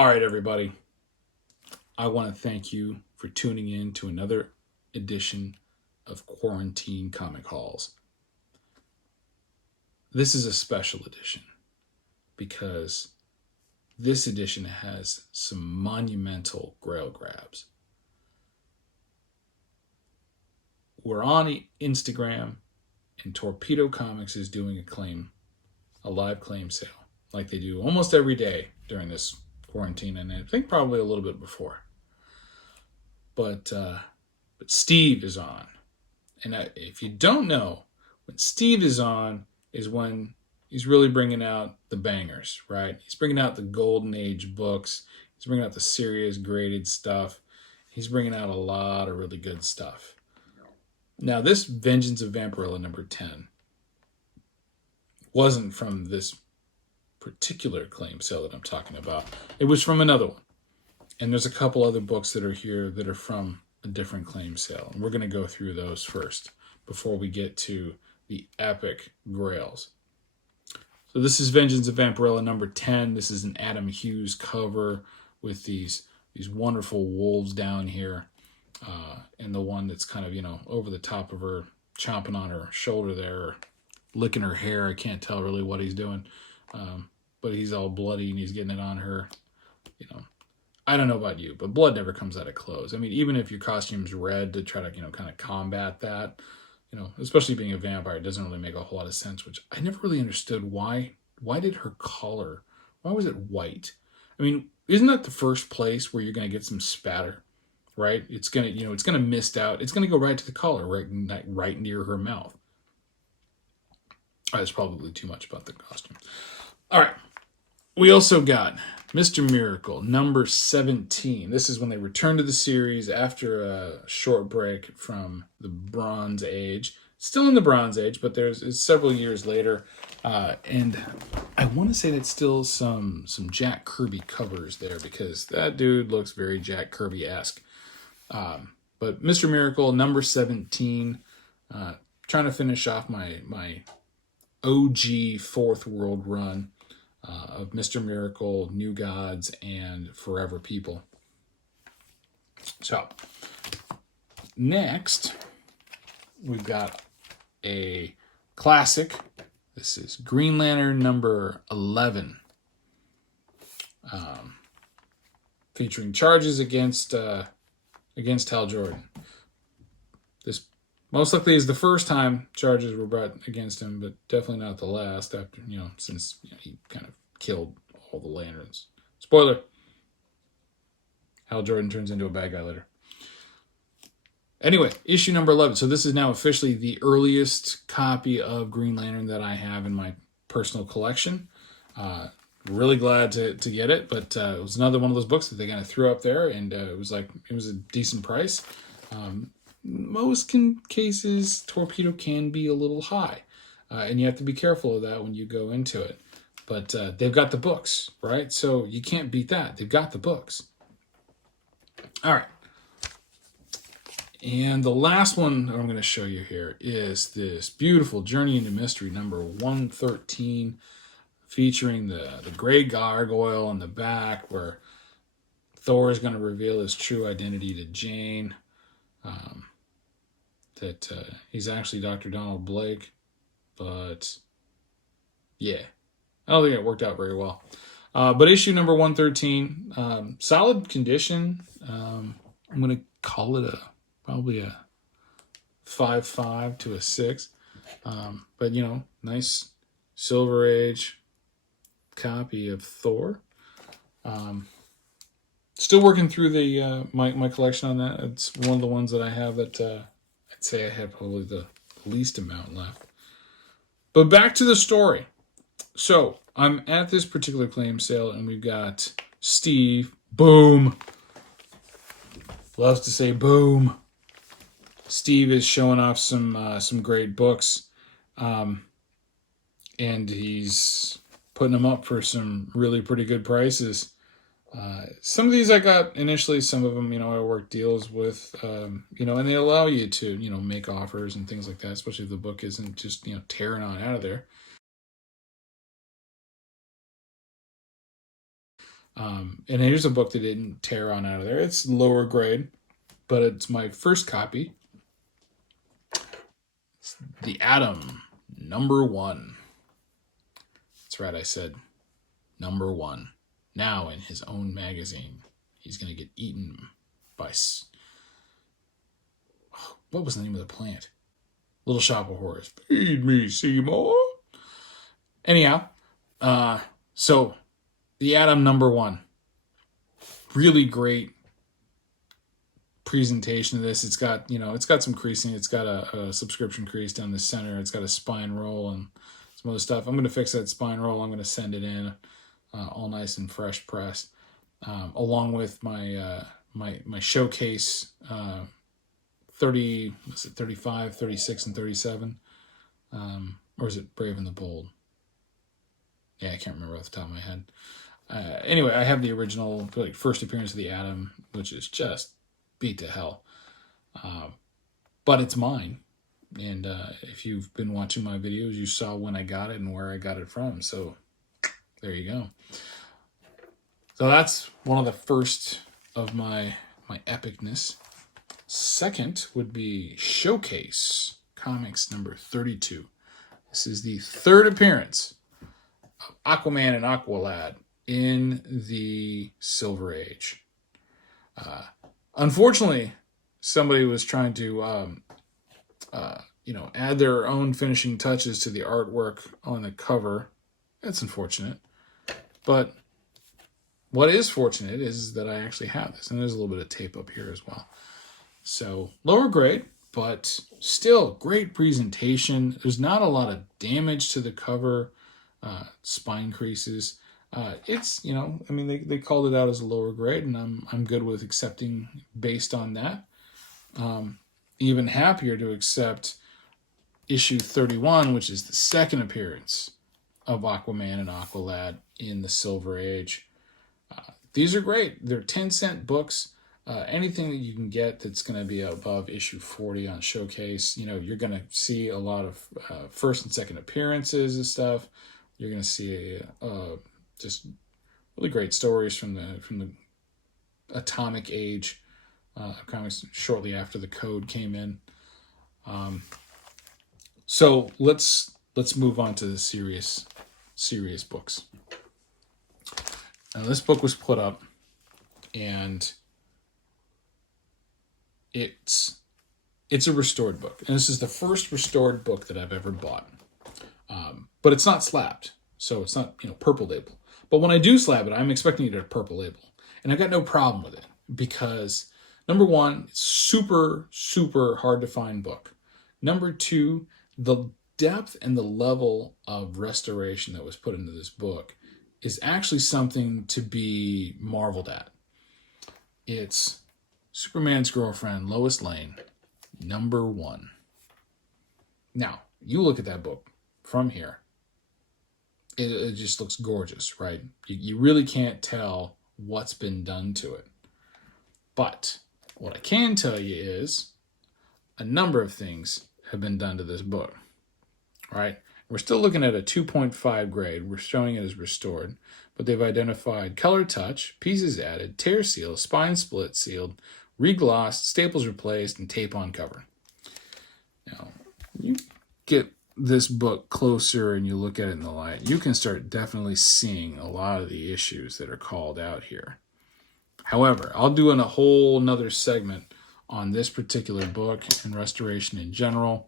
All right, everybody. I want to thank you for tuning in to another edition of Quarantine Comic Halls. This is a special edition because this edition has some monumental grail grabs. We're on Instagram, and Torpedo Comics is doing a live claim sale, like they do almost every day during this quarantine, and I think probably a little bit before. But Steve is on, and if you don't know, when Steve is on is when he's really bringing out the bangers, right? He's bringing out the golden age books. He's bringing out the serious graded stuff. He's bringing out a lot of really good stuff. Now, this Vengeance of Vampirella number 10 wasn't from this particular claim sale that I'm talking about. It was from another one. And there's a couple other books that are here that are from a different claim sale. And we're going to go through those first before we get to the epic grails. So this is Vengeance of Vampirella number 10. This is an Adam Hughes cover with these wonderful wolves down here. And the one that's kind of, over the top of her, chomping on her shoulder there, or licking her hair. I can't tell really what he's doing. But he's all bloody and he's getting it on her. I don't know about you, but blood never comes out of clothes. I mean, even if your costume's red to try to, kind of combat that, especially being a vampire, it doesn't really make a whole lot of sense, which I never really understood why did her collar, why was it white? I mean, isn't that the first place where you're going to get some spatter, right? It's going to, it's going to mist out. It's going to go right to the collar, right near her mouth. That's probably too much about the costume. All right. We also got Mr. Miracle, number 17. This is when they return to the series after a short break from the Bronze Age. Still in the Bronze Age, but it's several years later. And I want to say that's still some Jack Kirby covers there, because that dude looks very Jack Kirby-esque. But Mr. Miracle, number 17. Trying to finish off my OG Fourth World run of Mr. Miracle, New Gods, and Forever People. So, next, we've got a classic. This is Green Lantern number 11. Featuring charges against Hal Jordan. This most likely is the first time charges were brought against him, but definitely not the last after, since he kind of killed all the Lanterns. Spoiler. Hal Jordan turns into a bad guy later. Anyway, issue number 11. So this is now officially the earliest copy of Green Lantern that I have in my personal collection. Really glad to get it, but it was another one of those books that they kind of threw up there, and it was a decent price. Most cases, Torpedo can be a little high, and you have to be careful of that when you go into it. But they've got the books, right? So you can't beat that. They've got the books. All right. And the last one I'm going to show you here is this beautiful Journey into Mystery number 113, featuring the gray gargoyle on the back, where Thor is going to reveal his true identity to Jane. That he's actually Dr. Donald Blake, but yeah, I don't think it worked out very well. But issue number 113, solid condition. I'm going to call it probably a 5.5 to a 6. But nice Silver Age copy of Thor. Still working through the my collection on that. It's one of the ones that I have that I'd say I have probably the least amount left. But back to the story. So I'm at this particular claim sale, and we've got Steve. Boom. Loves to say boom. Steve is showing off some great books, and he's putting them up for some really pretty good prices. Some of these I got initially, some of them, I work deals with, and they allow you to, make offers and things like that, especially if the book isn't just, tearing on out of there. And here's a book that didn't tear on out of there. It's lower grade, but it's my first copy. It's The Atom, #1. That's right, I said #1. Now in his own magazine, he's going to get eaten by... What was the name of the plant? Little Shop of Horrors. Feed me, Seymour. Anyhow, so The Atom, #1. Really great presentation of this. It's got, it's got some creasing. It's got a subscription crease down the center. It's got a spine roll and some other stuff. I'm going to fix that spine roll. I'm going to send it in all nice and fresh pressed, along with my my showcase 35, 36, and 37. Or is it Brave and the Bold? Yeah, I can't remember off the top of my head. Anyway, I have the original first appearance of the Atom, which is just beat to hell. But it's mine. And if you've been watching my videos, you saw when I got it and where I got it from. So there you go. So that's one of the first of my epicness. Second would be Showcase Comics #32. This is the third appearance of Aquaman and Aqualad in the Silver Age. Unfortunately, somebody was trying to add their own finishing touches to the artwork on the cover. That's unfortunate. But what is fortunate is that I actually have this. And there's a little bit of tape up here as well. So lower grade, but still great presentation. There's not a lot of damage to the cover, spine creases. It's, they called it out as a lower grade, and I'm good with accepting based on that. Even happier to accept issue 31, which is the second appearance of Aquaman and Aqualad in the Silver Age. These are great. They're 10-cent books. Anything that you can get that's going to be above issue 40 on Showcase, you're going to see a lot of first and second appearances and stuff. You're going to see just really great stories from the Atomic Age comics shortly after the Code came in. So let's move on to the serious books. Now this book was put up, and it's a restored book, and this is the first restored book that I've ever bought. But it's not slabbed, so it's not purple label. But when I do slab it, I'm expecting it to purple label, and I've got no problem with it because #1, it's super hard to find book. #2, the depth and the level of restoration that was put into this book is actually something to be marveled at. It's Superman's girlfriend, Lois Lane, #1. Now, you look at that book from here, it just looks gorgeous, right? You really can't tell what's been done to it. But what I can tell you is a number of things have been done to this book, right? We're still looking at a 2.5 grade. We're showing it as restored, but they've identified color touch, pieces added, tear sealed, spine split sealed, reglossed, staples replaced, and tape on cover. Now, you get this book closer and you look at it in the light, you can start definitely seeing a lot of the issues that are called out here. However, I'll do a whole nother segment on this particular book and restoration in general.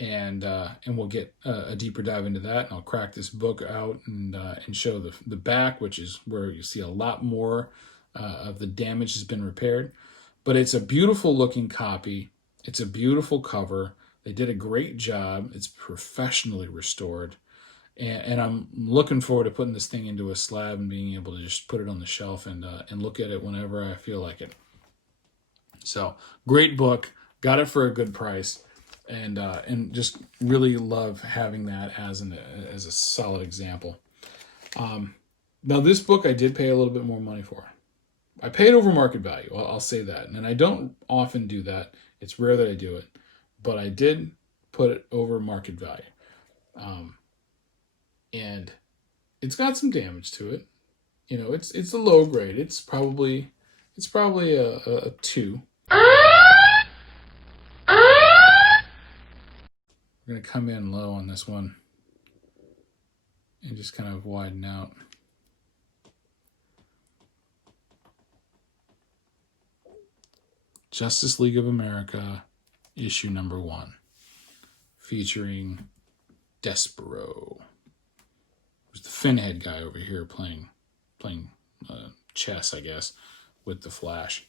And we'll get a deeper dive into that, and I'll crack this book out and show the back, which is where you see a lot more of the damage has been repaired. But it's a beautiful looking copy. It's a beautiful cover. They did a great job. It's professionally restored, and I'm looking forward to putting this thing into a slab and being able to just put it on the shelf and look at it whenever I feel like it. So great book. Got it for a good price. And just really love having that as a solid example. Now this book I did pay a little bit more money for. I paid over market value. I'll say that, and I don't often do that. It's rare that I do it, but I did put it over market value. And It's got some damage to it. You know, it's a low grade. It's probably a 2. We're gonna come in low on this one and just kind of widen out. Justice League of America, issue number 1, featuring Despero. There's the Finhead guy over here playing chess, I guess, with the Flash.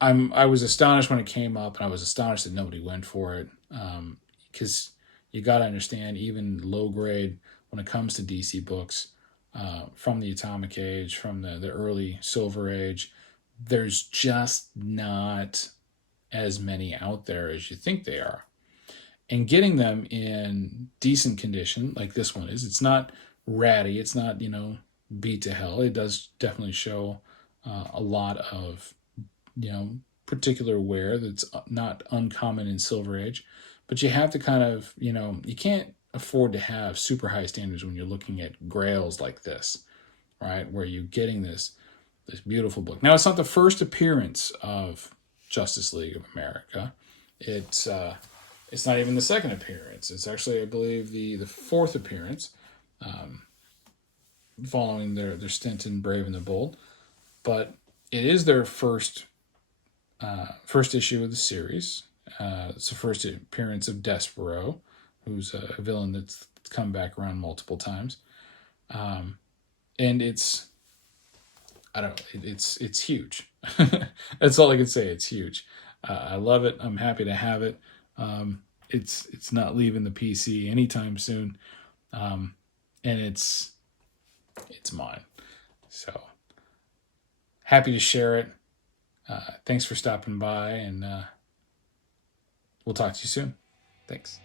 I was astonished when it came up, and I was astonished that nobody went for it, because you got to understand, even low grade when it comes to DC books, from the Atomic Age, from the early Silver Age, there's just not as many out there as you think they are. And getting them in decent condition, like this one is, it's not ratty, it's not, beat to hell. It does definitely show a lot of, particular wear that's not uncommon in Silver Age. But you have to kind of, you can't afford to have super high standards when you're looking at grails like this, right? Where you're getting this beautiful book. Now, it's not the first appearance of Justice League of America. It's not even the second appearance. It's actually, I believe, the fourth appearance, following their stint in Brave and the Bold. But it is their first issue of the series. It's the first appearance of Despero, who's a villain that's come back around multiple times. And it's, I don't know, it's huge. That's all I can say. It's huge. I love it. I'm happy to have it. It's not leaving the PC anytime soon. And it's mine. So happy to share it. Thanks for stopping by, and we'll talk to you soon. Thanks.